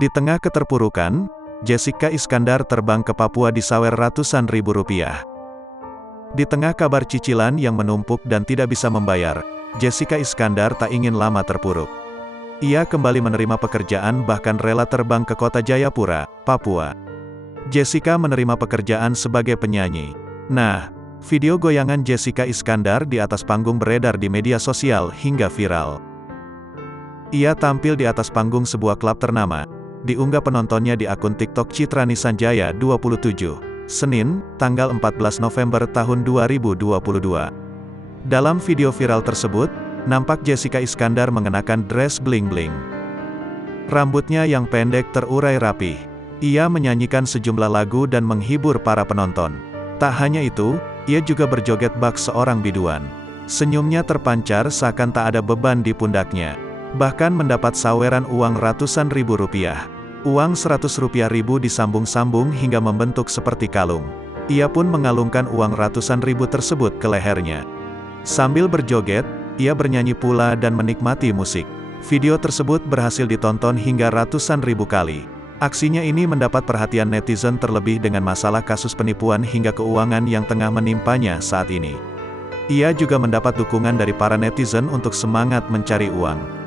Di tengah keterpurukan, Jessica Iskandar terbang ke Papua disawer ratusan ribu rupiah. Di tengah kabar cicilan yang menumpuk dan tidak bisa membayar, Jessica Iskandar tak ingin lama terpuruk. Ia kembali menerima pekerjaan bahkan rela terbang ke kota Jayapura, Papua. Jessica menerima pekerjaan sebagai penyanyi. Nah, video goyangan Jessica Iskandar di atas panggung beredar di media sosial hingga viral. Ia tampil di atas panggung sebuah klub ternama, diunggah penontonnya di akun TikTok Citrani Sanjaya 27, Senin, tanggal 14 November tahun 2022. Dalam video viral tersebut, nampak Jessica Iskandar mengenakan dress bling-bling. Rambutnya yang pendek terurai rapih. Ia menyanyikan sejumlah lagu dan menghibur para penonton. Tak hanya itu, ia juga berjoget bak seorang biduan. Senyumnya terpancar seakan tak ada beban di pundaknya. Bahkan mendapat saweran uang ratusan ribu rupiah. Uang 100 rupiah ribu disambung-sambung hingga membentuk seperti kalung. Ia pun mengalungkan uang ratusan ribu tersebut ke lehernya. Sambil berjoget, ia bernyanyi pula dan menikmati musik. Video tersebut berhasil ditonton hingga ratusan ribu kali. Aksinya ini mendapat perhatian netizen terlebih dengan masalah kasus penipuan hingga keuangan yang tengah menimpanya saat ini. Ia juga mendapat dukungan dari para netizen untuk semangat mencari uang.